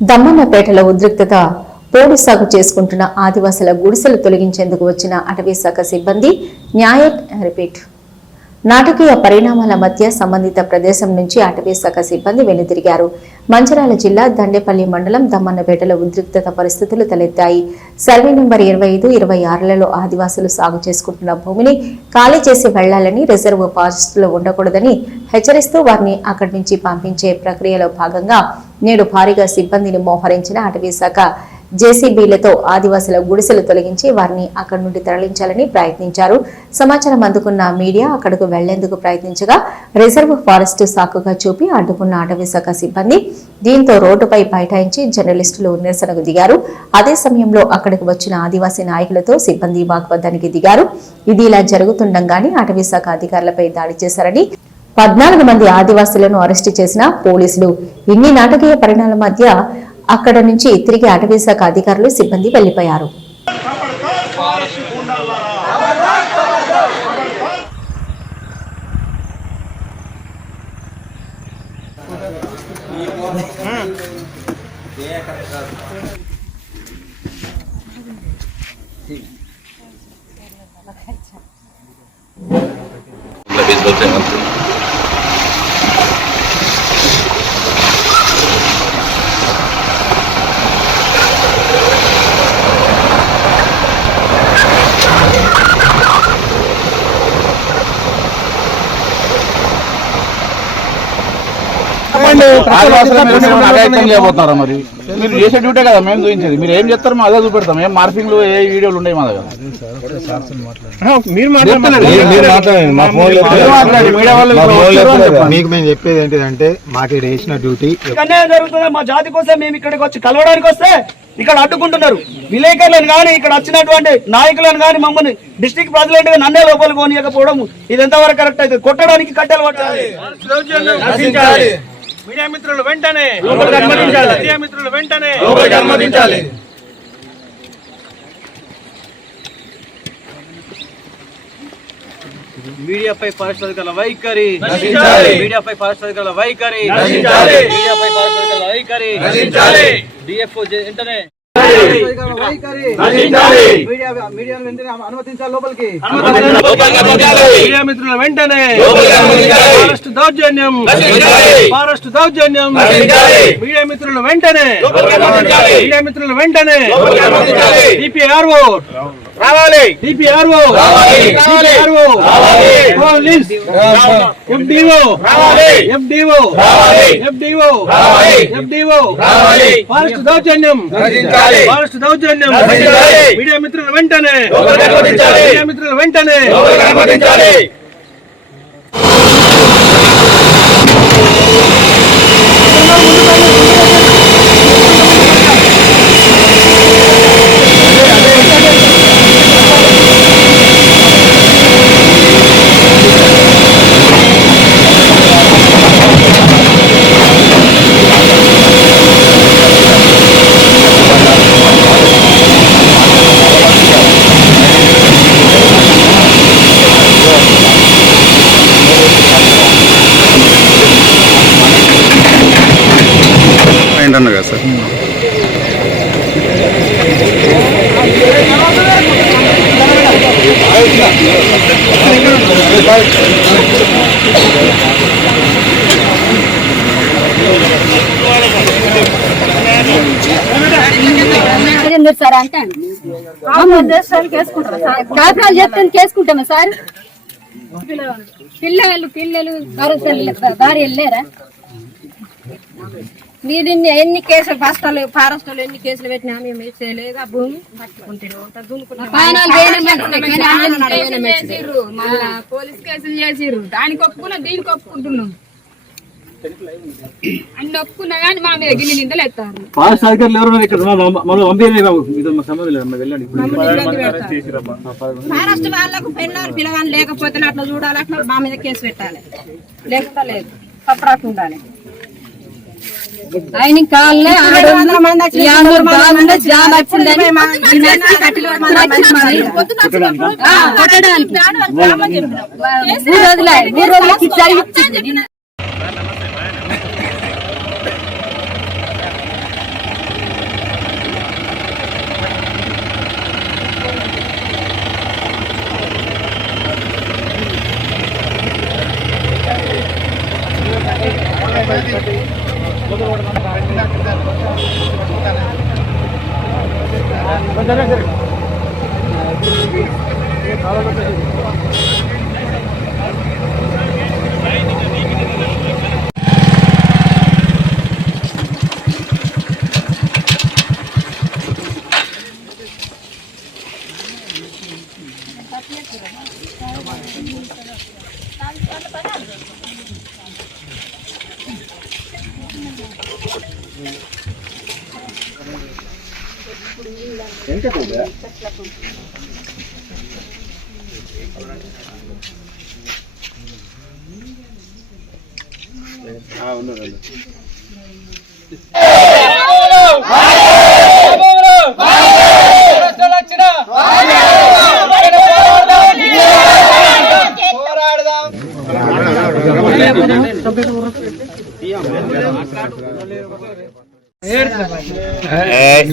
దమ్మన్నపేటలో ఉద్రిక్తత పోడు సాగు చేసుకుంటున్న ఆదివాసుల గుడిసెలు తొలగించేందుకు వచ్చిన అటవీ శాఖ సిబ్బంది నాటకీయ పరిణామాల మధ్య సంబంధిత ప్రదేశం నుంచి అటవీ శాఖ సిబ్బంది వెనుతిరిగారు. మంచిర్యాల జిల్లా దండేపల్లి మండలం దమ్మన్నపేటలో ఉద్రిక్తత పరిస్థితులు తలెత్తాయి. సర్వే నెంబర్ 25, 26లలో ఆదివాసులు సాగు చేసుకుంటున్న భూమిని ఖాళీ చేసి వెళ్లాలని, రిజర్వ్ ఫారెస్టులో ఉండకూడదని హెచ్చరిస్తూ వారిని అక్కడి నుంచి పంపించే ప్రక్రియలో భాగంగా నేడు భారీగా సిబ్బందిని మోహరించిన అటవీ శాఖ జేసీబీలతో ఆదివాసుల గుడిసెలు తొలగించి వారిని అక్కడి నుండి తరలించాలని ప్రయత్నించారు. సమాచారం అందుకున్న మీడియా అక్కడకు వెళ్లేందుకు ప్రయత్నించగా రిజర్వ్ ఫారెస్ట్ సాకుగా చూపి అడ్డుకున్న అటవీ శాఖ సిబ్బంది దీంతో రోడ్డుపై బైఠాయించి జర్నలిస్టులు నిరసనకు దిగారు. అదే సమయంలో అక్కడికి వచ్చిన ఆదివాసీ నాయకులతో సిబ్బంది వాగ్వాదానికి దిగారు. ఇది ఇలా జరుగుతుండగానే అటవీ శాఖ అధికారులపై దాడి చేశారని 14 మంది ఆదివాసులను అరెస్టు చేసిన పోలీసులు. ఇన్ని నాటకీయ పరిణామాల మధ్య అక్కడ నుంచి తిరిగి అటవీ శాఖ అధికారులు సిబ్బంది వెళ్లిపోయారు. మరి మీరు చేసే డ్యూటే కదా మేము చూపించేది. మీరు ఏం చేస్తారు మేము అదే చూపెడతాం. ఏం మార్పింగ్లు ఏ వీడియోలు ఉన్నాయి మా దగ్గర. మీకు మేము చెప్పేది ఏంటిదంటే మాకు ఇక్కడ వేసిన డ్యూటీ అన్యాయం జరుగుతుంది. మా జాతి కోసం మేము ఇక్కడికి వచ్చి కలవడానికి వస్తే ఇక్కడ అడ్డుకుంటున్నారు. విలేకరులను కానీ ఇక్కడ వచ్చినటువంటి నాయకులను కానీ మమ్మల్ని డిస్ట్రిక్ట్ ప్రెసిడెంట్ గా నన్నే లోపలికి పోనీయకపోవడం ఇది ఎంతవరకు కరెక్ట్ అయితే కొట్టడానికి కట్టెలు పట్టాలి. మీడియా మిత్రులు వెంటనే లోపలికి అనుమతించాలి. మీడియా మిత్రులు వెంటనే లోపలికి అనుమతించాలి. మీడియాపై ఫారెస్ట్ అధికారుల వైఖరి నశించాలి. మీడియాపై ఫారెస్ట్ అధికారుల వైఖరి నశించాలి. మీడియాపై ఫారెస్ట్ అధికారుల వైఖరి నశించాలి. డిఎఫ్ఓ వెంటనే అనుమతించాలి. లోపలికి మీడియా మిత్రుల వెంటనే ఫారెస్ట్ దౌర్జన్యం ఫారెస్ట్ దౌర్జన్యం మీడియా మిత్రుల వెంటనే మీడియా మిత్రుల వెంటనే డిపిఆర్ఓ రావాలి. DPRO DPRO police MDO MDO MDO MDO forest దౌర్జన్యం ఫారెస్ట్ దౌర్జన్యం మీడియా మిత్రుల వెంటనే మీడియా మిత్రుల వెంటనే అన్నారు కదా సార్. సార్ అంటే కాపురాలు చెప్తాను చేసుకుంటామా సార్. పిల్లలు భార్య వెళ్ళారా? మీరు ఎన్ని కేసులు ఫారెస్ట్ ఎన్ని కేసులు పెట్టినా మేము చేయలేదు. ఆ భూమి పోలీస్ కేసులు చేసిర్రు. దానికి ఒప్పుకున్నా దీనికి ఒప్పుకుంటున్నాం. అన్ని ఒప్పుకున్నా కానీ మా మీద గిన్నె నిందలు ఎత్తారు. ఫారెస్ట్ అధికారులు ఎవరు ఫారెస్ట్ వాళ్ళకు పెళ్ళారు పిల్లగాని లేకపోతే అట్లా చూడాలి. అట్లా మా మీద కేసు పెట్టాలి. లేకుండా లేదు తప్పరాకుండా ఆయన కాళ్ళే 600 మంది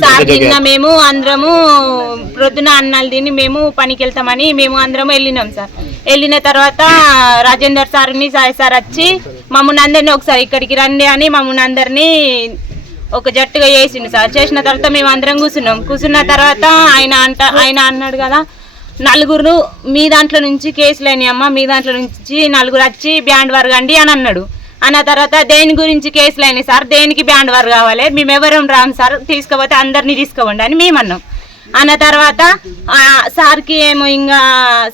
సార్ నిన్న మేము అందరము ప్రొద్దున అన్నాలు తిని మేము పనికి వెళ్తామని మేము అందరము వెళ్ళినాం సార్. వెళ్ళిన తర్వాత రాజేందర్ సార్ని సాయి సార్ వచ్చి మమ్మల్ని అందరినీ ఒకసారి ఇక్కడికి రండి అని మమ్మల్ని అందరినీ ఒక జట్టుగా చేసిండు సార్. చేసిన తర్వాత మేము అందరం కూర్చున్న తర్వాత ఆయన అన్నాడు కదా, నలుగురు మీ దాంట్లో నుంచి కేసులు అయినాయి అమ్మ, మీ దాంట్లో నుంచి నలుగురు వచ్చి బ్యాండ్ వరగండి అని అన్నాడు. అన్న తర్వాత దేని గురించి కేసులు అయినాయి సార్, దేనికి బ్యాండ్ వర్ కావాలి, మేము ఎవరం రాము సార్, తీసుకుపోతే అందరినీ తీసుకోవండి అని మేము అన్నాం. అన్న తర్వాత సార్కి ఏమో ఇంకా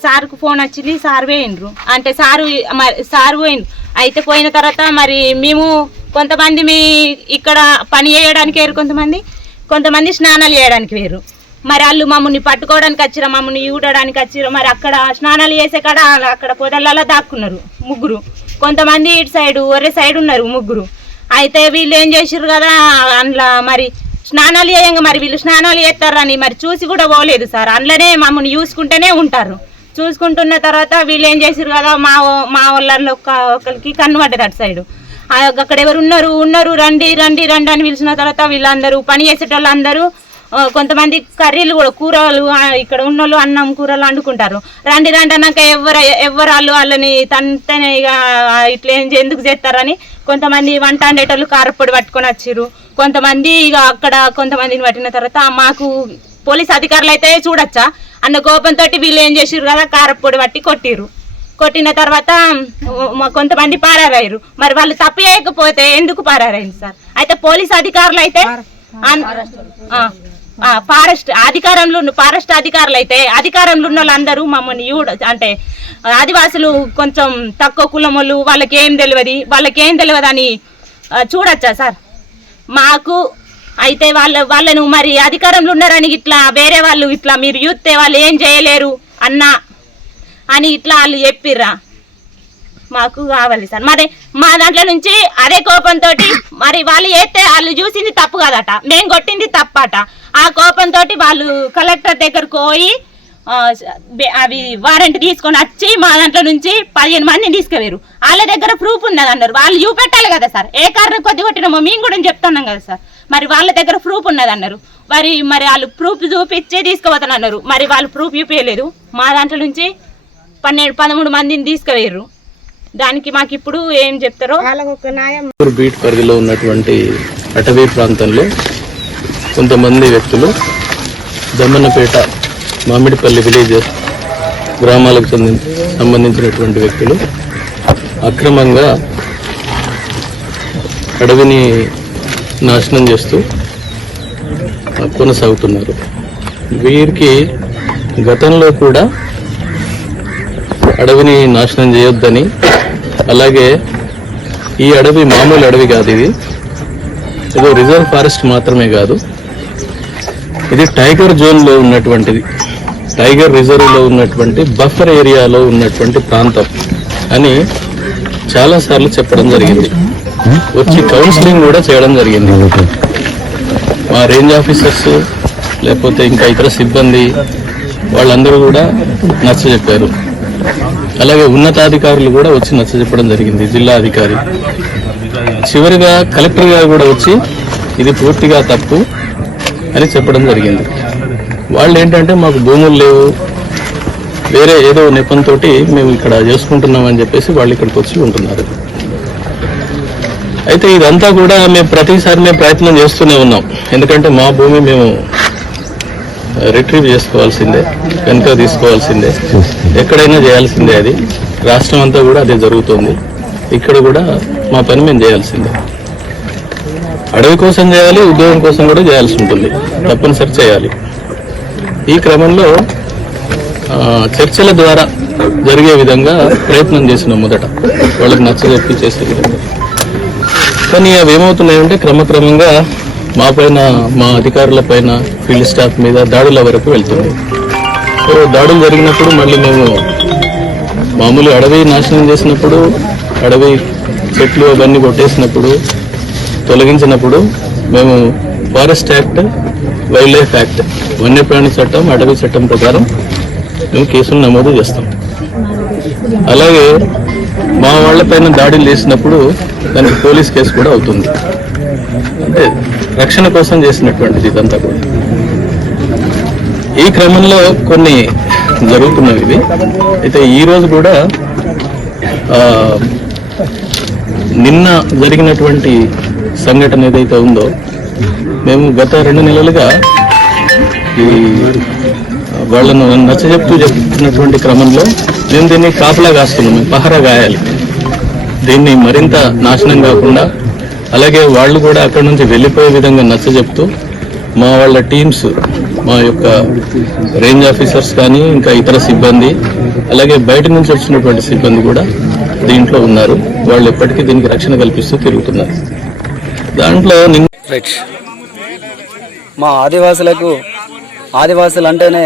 సార్కు ఫోన్ వచ్చింది, సార్ పోయిండ్రు అంటే సారు పోయిండ్రు. అయితే పోయిన తర్వాత మరి మేము కొంతమంది మీ ఇక్కడ పని చేయడానికి వేరు, కొంతమంది స్నానాలు చేయడానికి వేరు. మరి వాళ్ళు మమ్మల్ని పట్టుకోవడానికి వచ్చిరా, మమ్మల్ని ఊడడానికి వచ్చిరా. మరి అక్కడ స్నానాలు చేసే కాడ అక్కడ పొదలలో దాక్కున్నారు ముగ్గురు. కొంతమంది ఇటు సైడ్ ఒరే సైడ్ ఉన్నారు ముగ్గురు. అయితే వీళ్ళు ఏం చేసారు కదా అందులో మరి స్నానాలు చేయంగా మరి వీళ్ళు స్నానాలు చేస్తారని మరి చూసి కూడా పోలేదు సార్. అందులోనే మమ్మల్ని చూసుకుంటూనే ఉంటారు. చూసుకుంటున్న తర్వాత వీళ్ళు ఏం చేసారు కదా మా వాళ్ళలో ఒకరికి కన్ను పడ్డది అటు సైడు. అక్కడ ఎవరు ఉన్నారు రండి రండి రండి అని పిలిచిన తర్వాత వీళ్ళందరూ పని చేసేటోళ్ళందరూ కొంతమంది కర్రీలు కూడా కూరలు ఇక్కడ ఉన్నోళ్ళు అన్నం కూరలు వండుకుంటారు. రండి రండి అన్నాక ఎవరు వాళ్ళని తంతనే ఇక ఇట్లా ఎందుకు చేస్తారని కొంతమంది వంట వండేటోళ్ళు కారపొడి పట్టుకొని వచ్చిర్రు. కొంతమంది ఇక అక్కడ కొంతమందిని పట్టిన తర్వాత మాకు పోలీస్ అధికారులు అయితే చూడొచ్చా అన్న కోపంతో వీళ్ళు ఏం చేసిర్రు కదా కారపొడి పట్టి కొట్టిన తర్వాత కొంతమంది పారారయ్యారు. మరి వాళ్ళు తప్పు చేయకపోతే ఎందుకు పారారైంది సార్? అయితే పోలీస్ అధికారులు అయితే ఫారెస్ట్ అధికారులు అయితే అధికారంలో ఉన్న వాళ్ళందరూ మమ్మల్ని అంటే ఆదివాసులు కొంచెం తక్కువ కులములు వాళ్ళకేం తెలియదు అని చూడొచ్చా సార్? మాకు అయితే వాళ్ళను మరి అధికారంలో ఉన్నారని ఇట్లా వేరే వాళ్ళు ఇట్లా మీరు చూస్తే వాళ్ళు ఏం చేయలేరు అన్నా అని ఇట్లా వాళ్ళు చెప్పిర్రా? మాకు కావాలి సార్. మరి మా దాంట్లో నుంచి అదే కోపంతో మరి వాళ్ళు చేస్తే వాళ్ళు చూసింది తప్పు కాదట, మేము కొట్టింది తప్పట. ఆ కోపంతో వాళ్ళు కలెక్టర్ దగ్గరకు పోయి అవి వారెంట్ తీసుకొని వచ్చి మా దాంట్లో నుంచి 15 మందిని తీసుకుపోయారు. వాళ్ళ దగ్గర ప్రూఫ్ ఉన్నది అన్నారు. వాళ్ళు చూపెట్టాలి కదా సార్, ఏ కారణం కొద్ది కొట్టినామో మేము కూడా చెప్తున్నాం కదా సార్. మరి వాళ్ళ దగ్గర ప్రూఫ్ ఉన్నది అన్నారు. మరి వాళ్ళు ప్రూఫ్ చూపించి తీసుకుపోతాను అన్నారు. మరి వాళ్ళు ప్రూఫ్ చూపించలేదు. మా దాంట్లో నుంచి 12-13 మందిని తీసుకుపోయారు. దానికి మాకు ఇప్పుడు ఏం చెప్తారో బీట్ పరిధిలో ఉన్నటువంటి అటవీ ప్రాంతంలో కొంతమంది వ్యక్తులు దమ్మన్నపేట మామిడిపల్లి విలేజ్ గ్రామాలకు సంబంధించినటువంటి వ్యక్తులు అక్రమంగా అడవిని నాశనం చేస్తూ కొనసాగుతున్నారు. వీరికి గతంలో కూడా అడవిని నాశనం చేయొద్దని, అలాగే ఈ అడవి మామూలు అడవి కాదు, ఇది ఏదో రిజర్వ్ ఫారెస్ట్ మాత్రమే కాదు, ఇది టైగర్ జోన్లో ఉన్నటువంటిది, టైగర్ రిజర్వ్లో ఉన్నటువంటి బఫర్ ఏరియాలో ఉన్నటువంటి ప్రాంతం అని చాలాసార్లు చెప్పడం జరిగింది. వచ్చి కౌన్సిలింగ్ కూడా చేయడం జరిగింది. మా రేంజ్ ఆఫీసర్స్ లేకపోతే ఇంకా ఇతర సిబ్బంది వాళ్ళందరూ కూడా నచ్చ చెప్పారు. అలాగే ఉన్నతాధికారులు కూడా వచ్చి నచ్చ చెప్పడం జరిగింది. జిల్లా అధికారి చివరిగా కలెక్టర్ గారు కూడా వచ్చి ఇది పూర్తిగా తప్పు అని చెప్పడం జరిగింది. వాళ్ళు ఏంటంటే మాకు భూములు లేవు, వేరే ఏదో నెపంతో మేము ఇక్కడ చేసుకుంటున్నామని చెప్పేసి వాళ్ళు ఇక్కడికి వచ్చి ఉంటున్నారు. అయితే ఇదంతా కూడా మేము ప్రతిసారి ప్రయత్నం చేస్తూనే ఉన్నాం. ఎందుకంటే మా భూమి మేము రిట్రీవ్ చేసుకోవాల్సిందే, వెనుక తీసుకోవాల్సిందే, ఎక్కడైనా చేయాల్సిందే. అది రాష్ట్రం అంతా కూడా అదే జరుగుతుంది. ఇక్కడ కూడా మా పని మేము చేయాల్సిందే. అడవి కోసం చేయాలి, ఉద్యోగం కోసం కూడా చేయాల్సి ఉంటుంది, తప్పనిసరి చేయాలి. ఈ క్రమంలో చర్చల ద్వారా జరిగే విధంగా ప్రయత్నం చేసినాం మొదట, వాళ్ళకి నచ్చజెప్పి చేసే విధంగా. కానీ అవి ఏమవుతున్నాయంటే క్రమక్రమంగా మా పైన, మా అధికారుల పైన, ఫీల్డ్ స్టాఫ్ మీద దాడుల వరకు వెళ్తుంది. సో దాడులు జరిగినప్పుడు మళ్ళీ మేము మామూలు అడవి నాశనం చేసినప్పుడు, అడవి చెట్లు అవన్నీ కొట్టేసినప్పుడు, తొలగించినప్పుడు మేము forest act, wild life act, వన్యప్రాణి చట్టం, అటవీ చట్టం ప్రకారం మేము కేసులు నమోదు చేస్తాం. అలాగే మా వాళ్ళపైన దాడులు చేసినప్పుడు దానికి పోలీస్ కేసు కూడా అవుతుంది. అంటే రక్షణ కోసం చేసినటువంటిది ఇదంతా కూడా. ఈ క్రమంలో కొన్ని జరుగుతున్నవి ఇవి. అయితే ఈ రోజు కూడా నిన్న జరిగినటువంటి సంఘటన ఏదైతే ఉందో, మేము గత 2 నెలలుగా ఈ వాళ్ళను చెప్తున్నటువంటి క్రమంలో మేము దీన్ని కాపలా కాస్తున్నాం, మేము పహరా గాయాలి, దీన్ని మరింత నాశనం కాకుండా. అలాగే వాళ్ళు కూడా అక్కడ నుంచి వెళ్ళిపోయే విధంగా చెప్తూ మా వాళ్ళ టీమ్స్, మా యొక్క రేంజ్ ఆఫీసర్స్ కానీ ఇంకా ఇతర సిబ్బంది, అలాగే బయట నుంచి వచ్చినటువంటి సిబ్బంది కూడా దీంట్లో ఉన్నారు. వాళ్ళు ఎప్పటికీ దీనికి రక్షణ కల్పిస్తూ తిరుగుతున్నారు. దాంట్లో మా ఆదివాసులు అంటేనే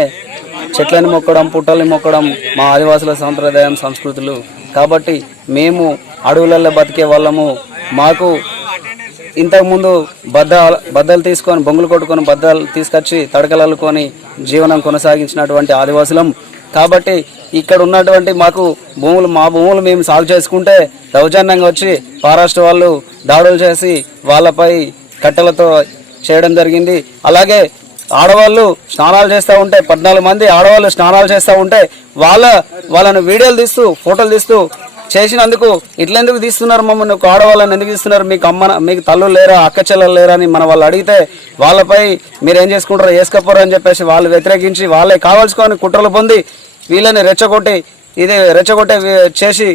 చెట్లని మొక్కడం, పుట్టల్ని మొక్కడం మా ఆదివాసుల సాంప్రదాయం, సంస్కృతులు. కాబట్టి మేము అడవులలో బతికే వాళ్ళము. మాకు ఇంతకుముందు బద్దలు తీసుకొని, బొంగులు కొట్టుకొని బద్దలు తీసుకొచ్చి తడకలల్లుకొని జీవనం కొనసాగించినటువంటి ఆదివాసులం. కాబట్టి ఇక్కడ ఉన్నటువంటి మాకు మా భూములు మేము సాగు చేసుకుంటే దౌర్జన్యంగా వచ్చి ఫారెస్ట్ వాళ్ళు దాడులు చేసి వాళ్ళపై కట్టెలతో చేయడం జరిగింది. అలాగే ఆడవాళ్ళు స్నానాలు చేస్తూ ఉంటే, 14 మంది ఆడవాళ్ళు స్నానాలు చేస్తూ ఉంటే వాళ్ళను వీడియోలు తీస్తూ, ఫోటోలు తీస్తూ చేసినందుకు ఇట్లెందుకు తీస్తున్నారు మమ్మల్ని, ఆడవాళ్ళని ఎందుకు తీస్తున్నారు, మీకు తల్లు లేరా, అక్క చెల్లెలు లేరా అని మన వాళ్ళు అడిగితే వాళ్ళపై మీరు ఏం చేసుకుంటారో వేసుకపోరు అని చెప్పేసి వాళ్ళు వ్యతిరేకించి వాళ్ళే కావాల్సుకొని కుట్రలు పొంది వీళ్ళని రెచ్చగొట్టి చేసి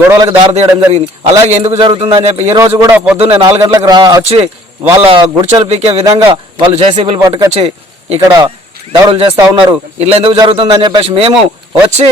గొడవలకు దారితీయడం జరిగింది. అలాగే ఎందుకు జరుగుతుందని చెప్పి ఈ రోజు కూడా పొద్దున్నే 4 గంటలకు వచ్చి వాళ్ళ గుడిచెలు పీకే విధంగా వాళ్ళు జేసీబీలు పట్టుకొచ్చి ఇక్కడ దాడులు చేస్తూ ఉన్నారు. ఇట్లా ఎందుకు జరుగుతుందని చెప్పేసి మేము వచ్చి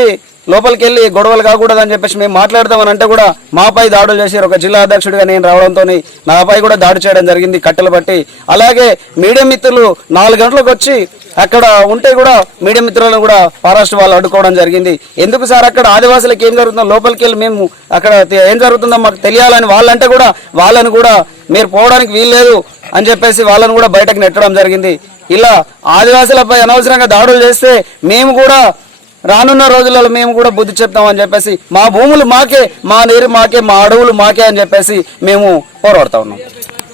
లోపలికి వెళ్ళి గొడవలు కాకూడదని చెప్పేసి మేము మాట్లాడదామని అంటే కూడా మాపై దాడులు చేశారు. ఒక జిల్లా అధ్యక్షుడిగా నేను రావడంతో నాపై కూడా దాడి చేయడం జరిగింది కట్టెలు బట్టి. అలాగే మీడియా మిత్రులు 4 గంటలకు వచ్చి అక్కడ ఉంటే కూడా మీడియా మిత్రులను కూడా ఫారెస్ట్ వాళ్ళు అడ్డుకోవడం జరిగింది. ఎందుకు సార్ అక్కడ ఆదివాసులకు ఏం జరుగుతుందో లోపలికి వెళ్ళి మేము అక్కడ ఏం జరుగుతుందో మాకు తెలియాలని వాళ్ళంటే కూడా వాళ్ళని కూడా మీరు పోవడానికి వీల్లేదు అని చెప్పేసి వాళ్ళని కూడా బయటకు నెట్టడం జరిగింది. ఇలా ఆదివాసులపై అనవసరంగా దాడులు చేస్తే మేము కూడా రానున్న రోజులలో మేము కూడా బుద్ధి చెప్తామని చెప్పేసి, మా భూములు మాకే, మా నీరు మాకే, మా అడవులు మాకే అని చెప్పేసి మేము పోరాడుతా ఉన్నాం.